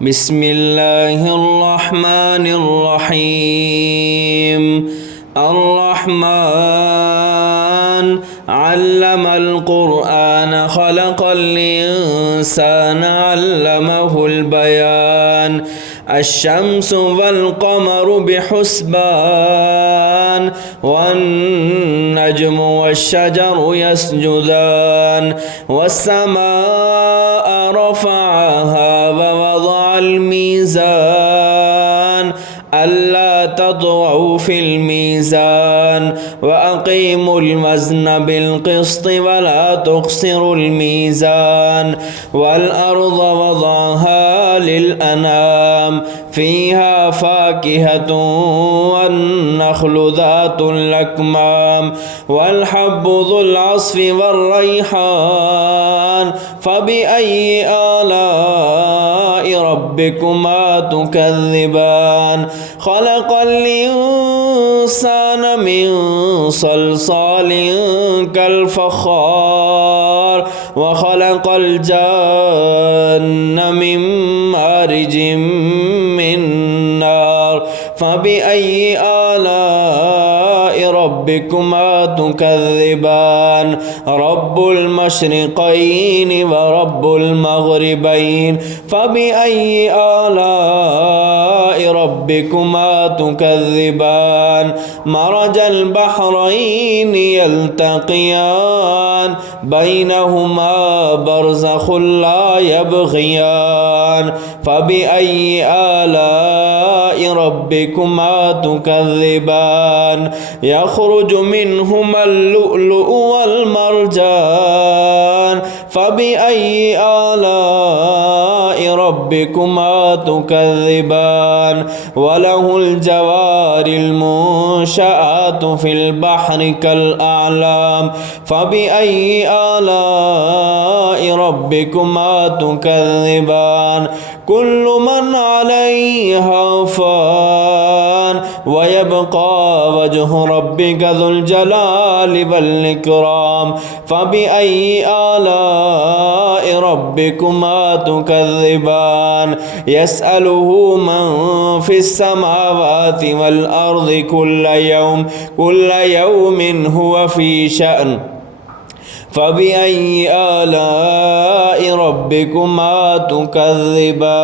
بسم الله الرحمن الرحيم. الرحمن علم القرآن خلق الإنسان علمه البيان. الشمس والقمر بحسبان والنجم والشجر يسجدان والسماء رفعها ووضع الميزان ألا تطغوا في الميزان وأقيموا الوزن بالقسط ولا تخسروا الميزان والأرض وضعها للأنام فيها فاكهة والنخل ذات الأكمام والحب ذو العصف والريحان فبأي آلاء ربكما تكذبان. خلق الإنسان من صلصال كالفخار وخلق الجن من مارج من نار فبأي آلاء ربكما تكذبان. رب المشرقين ورب المغربين فبأي آلاء ربكما تكذبان. مرج البحرين يلتقيان بينهما برزخ لا يبغيان فبأي آلاء ربكما تكذبان. يخرج منهما اللؤلؤ والمرجان فبأي آلاء ربكما تكذبان. وله الجوار المنشآت في البحر كالأعلام فبأي آلاء ربكما تكذبان. كل من عليها فان ويبقى وجه ربك ذو الجلال والإكرام فبأي آلاء ربكما تكذبان. يسأله من في السماوات والأرض كل يوم هو في شأن فبأي آلاء ربكما تكذبان.